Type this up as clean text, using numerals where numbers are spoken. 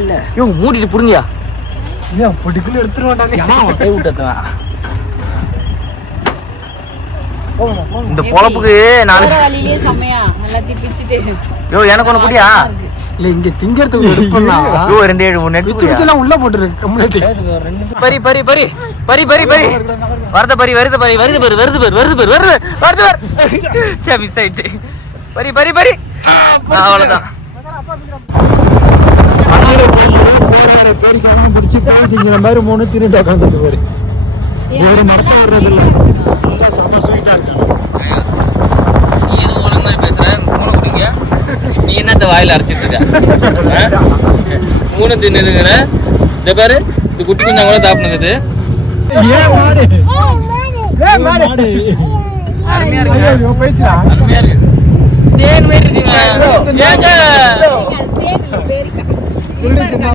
இல்ல யோ மூடிட்டு புடுங்கயா ஏன் பொடிக்குன்னு எடுத்துருவான்டா கை விட்டுறேன். இந்த பொழப்புக்கு நாலு வழியிலே செமையா எல்லாத்தையும் பிச்சிட்டு யோ எனக்கு ஒண்ணு குடியா இல்ல இங்க திங்கிறதுக்கு எடுப்பா யோ 2 7 3 பிச்சு பிச்செல்லாம் உள்ள போட்டுரு கம்ப்ளீட் பரி பரி பரி பரி பரி பரி வரத பரி வருது பரி வருது பரி வருது பரி வருது பரி வருது வருது சே மிஸ் ஆயிடுச்சு பரி பரி பரி அவ்வளவுதான் பேரிக்காம பிடிச்சி பேசிக்கிற மாதிரி 3 தின்னுட்டு உட்காந்துட்டு பாரு ஒரு மரத்தை வர்றது இல்லை செம்ம ஸ்வீட்டா இருக்கு நீ ஏதோ உனக்கு மாதிரி பேசுற மூணு குடிங்க நீ என்னத்த வாயில அரைச்சிட்டு இருக்க மூணு தின்னுதுங்கிற இந்த பாரு இந்த குட்டி குஞ்சா கூட சாப்பிடுது அருமையா இருக்கு அருமையா இருக்கு தேன் மாதிரி இருக்குங்க